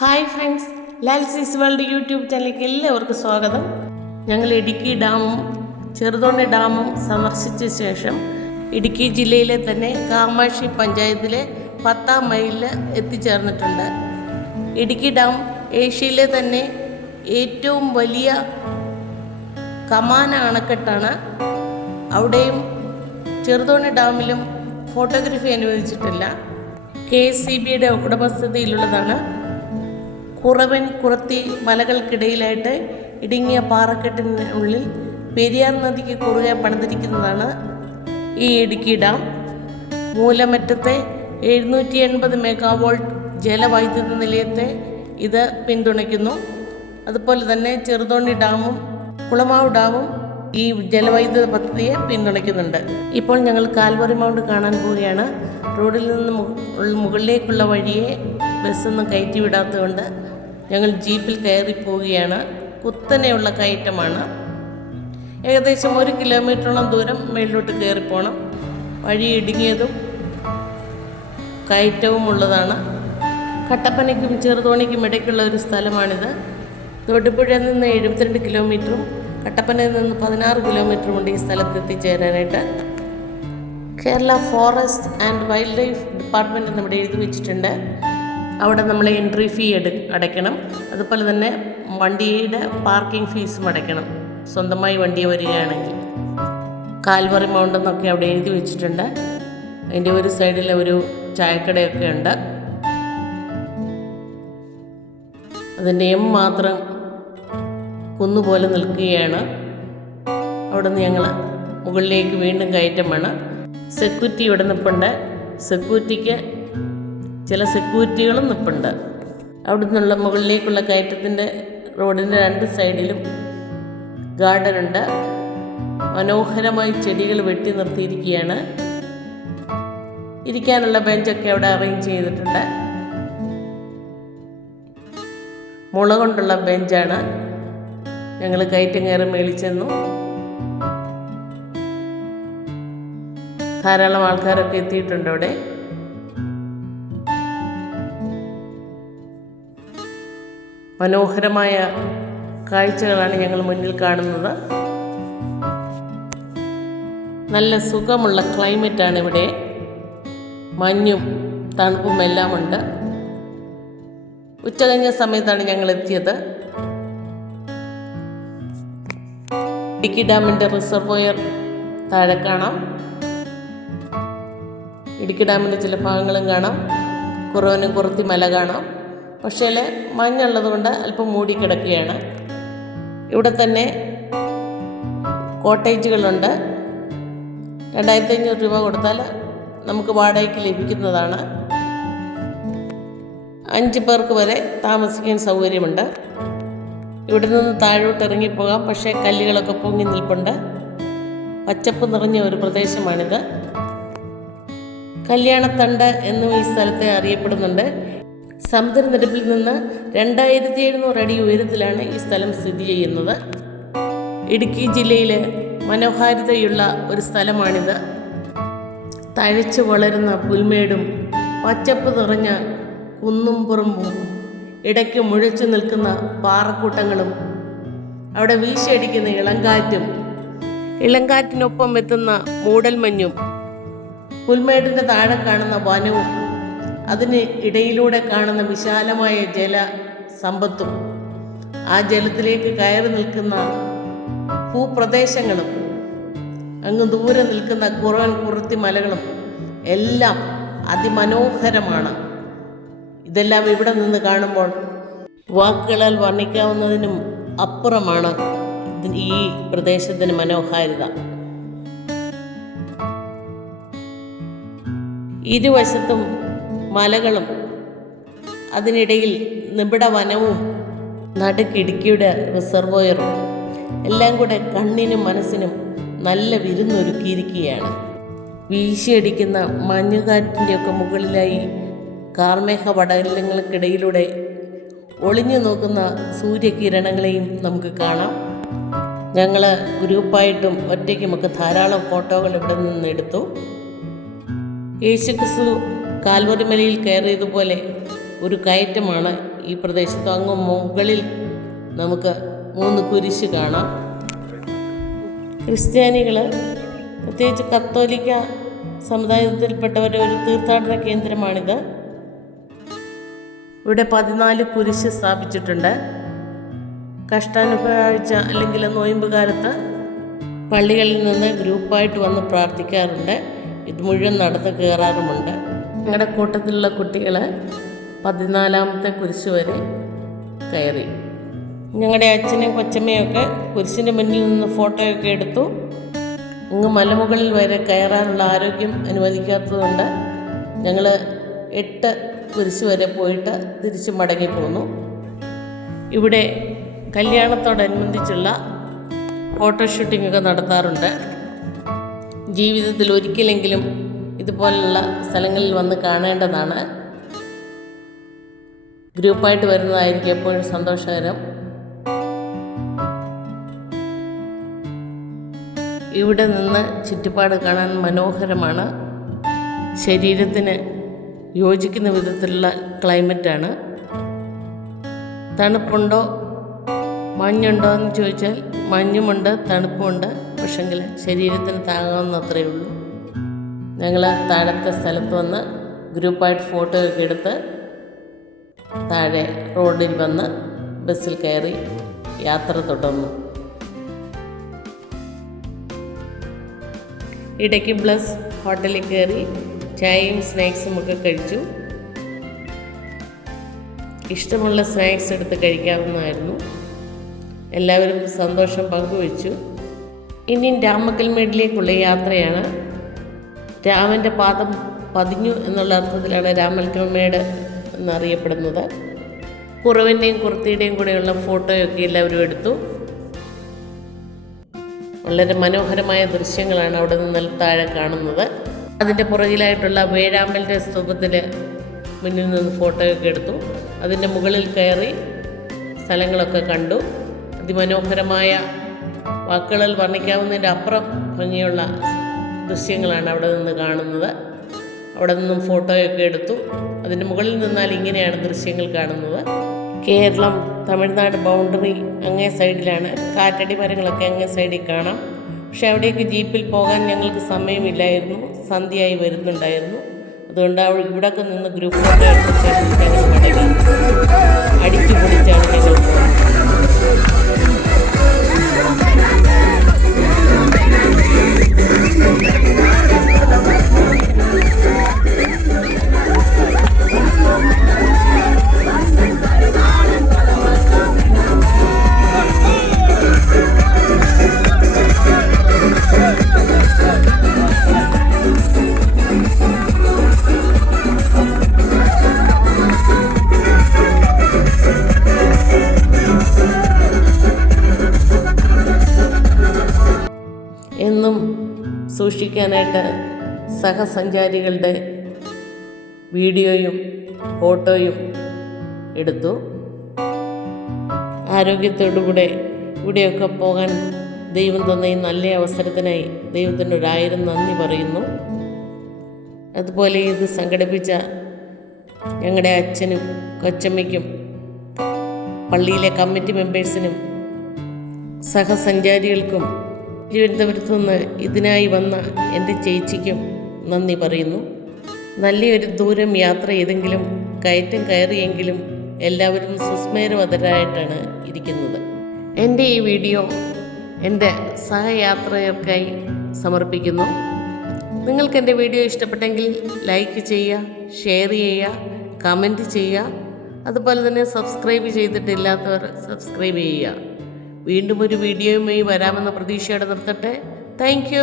Hi friends Lalsees world YouTube ചാനലിലേക്ക് എല്ലാവർക്കും സ്വാഗതം. ഞങ്ങൾ ഇടുക്കി ഡാമും ചെറുതോണി ഡാമും സന്ദർശിച്ച ശേഷം ഇടുക്കി ജില്ലയിലെ തന്നെ കാമാക്ഷി പഞ്ചായത്തിലെ പത്താം മൈലിൽ എത്തിച്ചേർന്നിട്ടുണ്ട്. ഇടുക്കി ഡാം ഏഷ്യയിലെ തന്നെ ഏറ്റവും വലിയ കമാന അണക്കെട്ടാണ്. അവിടെയും ചെറുതോണി ഡാമിലും ഫോട്ടോഗ്രാഫി അനുവദിച്ചിട്ടില്ല. കെ എസ് സി ബിയുടെ ഉടമസ്ഥതയിലുള്ളതാണ്. കുറവൻ കുറത്തി മലകൾക്കിടയിലായിട്ട് ഇടുങ്ങിയ പാറക്കെട്ടിനുള്ളിൽ പെരിയാർ നദിക്ക് കുറുകെ പണിതിരിക്കുന്നതാണ് ഈ ഇടുക്കി ഡാം. മൂലമറ്റത്തെ എഴുന്നൂറ്റി എൺപത് മെഗാവോൾട്ട് ജലവൈദ്യുത നിലയത്തെ ഇത് പിന്തുണയ്ക്കുന്നു. അതുപോലെ തന്നെ ചെറുതോണി ഡാമും കുളമാവ് ഡാമും ഈ ജലവൈദ്യുത പദ്ധതിയെ പിന്തുണയ്ക്കുന്നുണ്ട്. ഇപ്പോൾ ഞങ്ങൾ കാൽവറി മൗണ്ട് കാണാൻ പോവുകയാണ്. റോഡിൽ നിന്ന് മുകളിലേക്കുള്ള വഴിയെ ബസ്സൊന്നും കയറ്റി വിടാത്തതുകൊണ്ട് ഞങ്ങൾ ജീപ്പിൽ കയറി പോവുകയാണ്. കുത്തനെയുള്ള കയറ്റമാണ്. ഏകദേശം ഒരു കിലോമീറ്ററോളം ദൂരം മേളിലോട്ട് കയറി പോകണം വഴി ഇടുങ്ങിയതും കയറ്റവും ഉള്ളതാണ്. കട്ടപ്പനയ്ക്കും ചെറുതോണിക്കും ഇടയ്ക്കുള്ള ഒരു സ്ഥലമാണിത്. തൊടുപുഴയിൽ നിന്ന് എഴുപത്തിരണ്ട് കിലോമീറ്ററും കട്ടപ്പനയിൽ നിന്ന് പതിനാറ് കിലോമീറ്ററുമുണ്ട് ഈ സ്ഥലത്ത് എത്തിച്ചേരാനായിട്ട് Kerala forest and wildlife department നമ്മുടെ എഴുതി വെച്ചിട്ടുണ്ട്. അവിടെ നമ്മൾ എൻട്രി ഫീ എടു അടയ്ക്കണം. അതുപോലെ തന്നെ വണ്ടിയുടെ പാർക്കിംഗ് ഫീസും അടയ്ക്കണം. സ്വന്തമായി വണ്ടി വരികയാണെങ്കിൽ. കാൽവറി മൗണ്ട് എന്നൊക്കെ അവിടെ എഴുതി വെച്ചിട്ടുണ്ട്. അതിന്റെ ഒരു സൈഡിൽ ഒരു ചായക്കടയൊക്കെ ഉണ്ട്. അതിന്റെ എം മാത്രം കുന്നുപോലെ നിൽക്കുകയാണ്. അവിടെ നിന്ന് ഞങ്ങൾ മുകളിലേക്ക് വീണ്ടും കയറ്റമാണ്. സെക്യൂരിറ്റി ഇവിടെ നിൽപ്പുണ്ട് സെക്യൂരിറ്റിക്ക് ചില സെക്യൂരിറ്റികളും നിൽപ്പുണ്ട് അവിടെ നിന്നുള്ള മുകളിലേക്കുള്ള കയറ്റത്തിന്റെ റോഡിന്റെ രണ്ട് സൈഡിലും ഗാർഡനുണ്ട് മനോഹരമായി ചെടികൾ വെട്ടി നിർത്തിയിരിക്കുകയാണ്. ഇരിക്കാനുള്ള ബെഞ്ചൊക്കെ അവിടെ അറേഞ്ച് ചെയ്തിട്ടുണ്ട്. മുള കൊണ്ടുള്ള ബെഞ്ചാണ് ഞങ്ങൾ കയറ്റം കയറി മേളിച്ചെന്നു ധാരാളം ആൾക്കാരൊക്കെ എത്തിയിട്ടുണ്ട് അവിടെ. മനോഹരമായ കാഴ്ചകളാണ് ഞങ്ങൾ മുന്നിൽ കാണുന്നത്. നല്ല സുഖമുള്ള ക്ലൈമറ്റാണ് ഇവിടെ. മഞ്ഞും തണുപ്പും എല്ലാം ഉണ്ട് ഉച്ച കഴിഞ്ഞ സമയത്താണ് ഞങ്ങൾ എത്തിയത്. ഇടുക്കി ഡാമിന്റെ റിസർവോയർ താഴെ കാണാം. ഇടുക്കി ഡാമിന്റെ ചില ഭാഗങ്ങളും കാണാം. കുറവനും കുറത്തി മല കാണാം. പക്ഷേ മഞ്ഞുള്ളത് കൊണ്ട് അല്പം മൂടിക്കിടക്കുകയാണ് ഇവിടെ തന്നെ കോട്ടേജുകളുണ്ട്. രണ്ടായിരത്തി അഞ്ഞൂറ് രൂപ കൊടുത്താൽ നമുക്ക് വാടകയ്ക്ക് ലഭിക്കുന്നതാണ്. അഞ്ച് പേർക്ക് വരെ താമസിക്കാൻ സൗകര്യമുണ്ട്. ഇവിടെ നിന്ന് താഴോട്ട് ഇറങ്ങിപ്പോകാം പക്ഷേ കല്ലുകളൊക്കെ പൊങ്ങി നിൽപ്പുണ്ട്. പച്ചപ്പ് നിറഞ്ഞ ഒരു പ്രദേശമാണിത്. കല്യാണത്തണ്ട് എന്നും ഈ സ്ഥലത്തെ അറിയപ്പെടുന്നുണ്ട്. സമുദ്രനിരപ്പിൽ നിന്ന് രണ്ടായിരത്തി എഴുന്നൂറ് അടി ഉയരത്തിലാണ് ഈ സ്ഥലം സ്ഥിതി ചെയ്യുന്നത്. ഇടുക്കി ജില്ലയിലെ മനോഹാരിതയുള്ള ഒരു സ്ഥലമാണിത്. തഴച്ചു വളരുന്ന പുൽമേടും പച്ചപ്പ് നിറഞ്ഞ കുന്നും പുറമ്പും ഇടയ്ക്ക് മുഴച്ചു നിൽക്കുന്ന പാറക്കൂട്ടങ്ങളും അവിടെ വീശിയടിക്കുന്ന ഇളങ്കാറ്റും ഇളങ്കാറ്റിനൊപ്പം എത്തുന്ന മൂടൽമഞ്ഞും പുൽമേടിന്റെ താഴെ കാണുന്ന വനവും അതിന് ഇടയിലൂടെ കാണുന്ന വിശാലമായ ജല സമ്പത്തും ആ ജലത്തിലേക്ക് കയറി നിൽക്കുന്ന ഭൂപ്രദേശങ്ങളും അങ്ങ് ദൂരെ നിൽക്കുന്ന കുറവൻ കുറുത്തി മലകളും എല്ലാം അതിമനോഹരമാണ്. ഇതെല്ലാം ഇവിടെ നിന്ന് കാണുമ്പോൾ വാക്കുകളാൽ വർണിക്കാവുന്നതിനും അപ്പുറമാണ് ഈ പ്രദേശത്തിന് മനോഹാരിത. ഇരുവശത്തും മലകളും അതിനിടയിൽ നിബിഡ വനവും നടുക്കിടുക്കിയുടെ റിസർവോയറും എല്ലാം കൂടെ കണ്ണിനും മനസ്സിനും നല്ല വിരുന്നൊരുക്കിയിരിക്കുകയാണ്. വീശിയടിക്കുന്ന മഞ്ഞുകാറ്റിന്റെയൊക്കെ മുകളിലായി കാർമേഘ പടലങ്ങൾക്കിടയിലൂടെ ഒളിഞ്ഞു നോക്കുന്ന സൂര്യകിരണങ്ങളെയും നമുക്ക് കാണാം. ഞങ്ങൾ ഗ്രൂപ്പായിട്ടും ഒറ്റയ്ക്കുമൊക്കെ ധാരാളം ഫോട്ടോകൾ ഇവിടെ നിന്ന് എടുത്തു. യേശുക്രിസ്തു കാൽവരിമലയിൽ കയറിയതുപോലെ ഒരു കയറ്റമാണ് ഈ പ്രദേശത്ത്. അങ്ങ് മുകളിൽ നമുക്ക് മൂന്ന് കുരിശ് കാണാം. ക്രിസ്ത്യാനികൾ പ്രത്യേകിച്ച് കത്തോലിക്ക സമുദായത്തിൽപ്പെട്ടവരുടെ ഒരു തീർത്ഥാടന കേന്ദ്രമാണിത്. ഇവിടെ പതിനാല് കുരിശ് സ്ഥാപിച്ചിട്ടുണ്ട്. കഷ്ടാനുഭവാഴ്ച അല്ലെങ്കിൽ നോയമ്പ് കാലത്ത് പള്ളികളിൽ നിന്ന് ഗ്രൂപ്പായിട്ട് വന്ന് പ്രാർത്ഥിക്കാറുണ്ട്. ഇത് മുഴുവൻ നടന്ന് കയറാറുമുണ്ട്. ഞങ്ങളുടെ കൂട്ടത്തിലുള്ള കുട്ടികൾ പതിനാലാമത്തെ കുരിശ് വരെ കയറി. ഞങ്ങളുടെ അച്ഛനും കൊച്ചമ്മയൊക്കെ കുരിശിന്റെ മുന്നിൽ നിന്ന് ഫോട്ടോയൊക്കെ എടുത്തു. ഇങ്ങ് മലമുകളിൽ വരെ കയറാനുള്ള ആരോഗ്യം അനുവദിക്കാത്തതുകൊണ്ട് ഞങ്ങൾ എട്ട് കുരിശ് വരെ പോയിട്ട് തിരിച്ച് മടങ്ങി പോന്നു. ഇവിടെ കല്യാണത്തോടനുബന്ധിച്ചുള്ള ഫോട്ടോഷൂട്ടിങ്ങൊക്കെ നടത്താറുണ്ട്. ജീവിതത്തിൽ ഒരിക്കലെങ്കിലും ഇതുപോലുള്ള സ്ഥലങ്ങളിൽ വന്ന് കാണേണ്ടതാണ്. ഗ്രൂപ്പായിട്ട് വരുന്നതായിരിക്കും എപ്പോഴും സന്തോഷകരം. ഇവിടെ നിന്ന് ചുറ്റുപാട് കാണാൻ മനോഹരമാണ്. ശരീരത്തിന് യോജിക്കുന്ന വിധത്തിലുള്ള ക്ലൈമറ്റാണ്. തണുപ്പുണ്ടോ? മഞ്ഞുണ്ടോ എന്ന് ചോദിച്ചാൽ മഞ്ഞുമുണ്ട് തണുപ്പുമുണ്ട്. പക്ഷെങ്കിൽ ശരീരത്തിന് താങ്ങാവുന്നത്രയേ ഉള്ളൂ. ഞങ്ങൾ താഴത്തെ സ്ഥലത്ത് വന്ന് ഗ്രൂപ്പായിട്ട് ഫോട്ടോ ഒക്കെ എടുത്ത് താഴെ റോഡിൽ വന്ന് ബസ്സിൽ കയറി യാത്ര തുടർന്നു. ഇടയ്ക്ക് ബ്ലസ് ഹോട്ടലിൽ കയറി ചായയും സ്നാക്സും ഒക്കെ കഴിച്ചു. ഇഷ്ടമുള്ള സ്നാക്സ് എടുത്ത് കഴിക്കാവുന്നതായിരുന്നു. എല്ലാവരും സന്തോഷം പങ്കുവച്ചു. ഇനി രാമക്കൽമേടിലേക്കുള്ള യാത്രയാണ് രാമന്റെ പാദം പതിഞ്ഞു എന്നുള്ള അർത്ഥത്തിലാണ് രാമക്കൽമേട് എന്നറിയപ്പെടുന്നത്. കുറവിന്റെയും കുർത്തിയുടെയും കൂടെയുള്ള ഫോട്ടോയൊക്കെ എല്ലാവരും എടുത്തു. വളരെ മനോഹരമായ ദൃശ്യങ്ങളാണ് അവിടെ നിന്ന് താഴെ കാണുന്നത്. അതിന്റെ പുറകിലായിട്ടുള്ള വേഴാമ്പലിന്റെ സ്തൂപത്തിൽ മുന്നിൽ നിന്ന് ഫോട്ടോയൊക്കെ എടുത്തു. അതിന്റെ മുകളിൽ കയറി സ്ഥലങ്ങളൊക്കെ കണ്ടു. അതിമനോഹരമായ വാക്കുകളിൽ വർണിക്കാവുന്നതിന്റെ അപ്പുറം ഭംഗിയുള്ള ദൃശ്യങ്ങളാണ് അവിടെ നിന്ന് കാണുന്നത്. അവിടെ നിന്നും ഫോട്ടോയൊക്കെ എടുത്തു. അതിന്റെ മുകളിൽ നിന്നാൽ ഇങ്ങനെയാണ് ദൃശ്യങ്ങൾ കാണുന്നത്. കേരളം തമിഴ്നാട് ബൗണ്ടറി അങ്ങേ സൈഡിലാണ്. കാറ്റടി മരങ്ങളൊക്കെ അങ്ങേ സൈഡിൽ കാണാം. പക്ഷെ അവിടേക്ക് ജീപ്പിൽ പോകാൻ ഞങ്ങൾക്ക് സമയമില്ലായിരുന്നു. സന്ധ്യയായി വരുന്നുണ്ടായിരുന്നു. അതുകൊണ്ട് അവൾ ഇവിടൊക്കെ നിന്ന് ഗ്രൂപ്പ് ഫോട്ടോ എടുത്ത ഞങ്ങൾ മടങ്ങി. അടിച്ചു പൊളിച്ചാണ് ഞങ്ങൾ പോകുന്നത് Let me സൂക്ഷിക്കാനായിട്ട് സഹസഞ്ചാരികളുടെ വീഡിയോയും ഫോട്ടോയും എടുത്തു. ആരോഗ്യത്തോടുകൂടെ ഇവിടെയൊക്കെ പോകാൻ ദൈവം തന്ന ഈ നല്ല അവസരത്തിനായി ദൈവത്തിന്റെ ഒരായിരം നന്ദി പറയുന്നു. അതുപോലെ ഇത് സംഘടിപ്പിച്ച ഞങ്ങളുടെ അച്ഛനും കൊച്ചമ്മയ്ക്കും പള്ളിയിലെ കമ്മിറ്റി മെമ്പേഴ്സിനും സഹസഞ്ചാരികൾക്കും തിരുവനന്തപുരത്ത് നിന്ന് ഇതിനായി വന്ന എന്റെ ചേച്ചിക്കും നന്ദി പറയുന്നു. നല്ലൊരു ദൂരം യാത്ര ചെയ്തെങ്കിലും കയറ്റം കയറിയെങ്കിലും എല്ലാവരും സുസ്മേരവതരായിട്ടാണ് ഇരിക്കുന്നത്. എന്റെ ഈ വീഡിയോ എന്റെ സഹയാത്രികർക്കായി സമർപ്പിക്കുന്നു. നിങ്ങൾക്ക് എന്റെ വീഡിയോ ഇഷ്ടപ്പെട്ടെങ്കിൽ ലൈക്ക് ചെയ്യുക ഷെയർ ചെയ്യുക കമന്റ് ചെയ്യുക. അതുപോലെ തന്നെ സബ്സ്ക്രൈബ് ചെയ്തിട്ടില്ലാത്തവർ സബ്സ്ക്രൈബ് ചെയ്യുക. വീണ്ടും ഒരു വീഡിയോയുമായി വരാമെന്ന പ്രതീക്ഷയോടെ നിർത്തട്ടെ. താങ്ക്